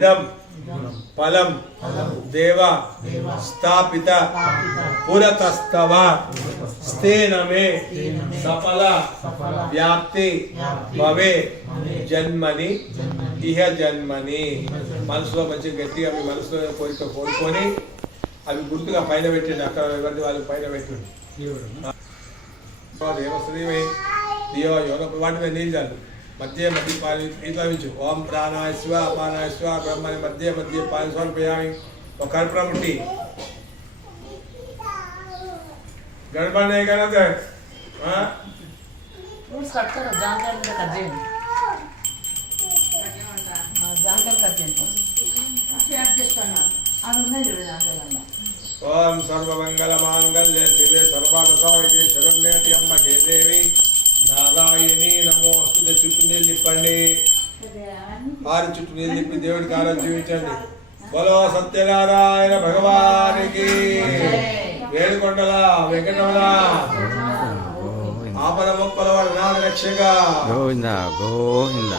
ఇదం ఫలం దేవ. స్థాపిత. పురతస్తవ. స్థేనమే. సఫల. వ్యాప్తి. భవే. జన్మని. ఇహ జన్మని. మనసులో మంచి గట్టిగా మీ మనసులో కోరిక కోరుకొని అవి గుర్తుగా పైన పెట్టండి అక్కడ ఎవరిది వాళ్ళు పైన పెట్టండి. దేవశ్రీమై దేవ యోగ వాటి మీద నీళ్ళు मध्ये मध्य पाणी पीताविंचु ओम प्राणाय स्व अपानाय ब्रह्म मध्य मध्य मध्ये पाणी సమర్పయామి ఒక కర్పూరం ముట్టి गड़बड़ नहीं करते थे हाँ? रूल्स कट जानकर कर दें। हाँ, जानकर कर दें। तो क्या एडजस्ट करना। अब नहीं जुड़े जानकर करना। ओम सर्वमंगल मांगल्य शिवे सर्व ఆరు చుట్టూ నీళ్ళు తిప్పి దేవుడికి ఆరోగ్యం జీవించండి బలో సత్యనారాయణ భగవానికి. వేడుకొండల వెంకటరమణ. ఆపద మొక్కల వాడు నాద రక్షగా గోవింద గోవింద.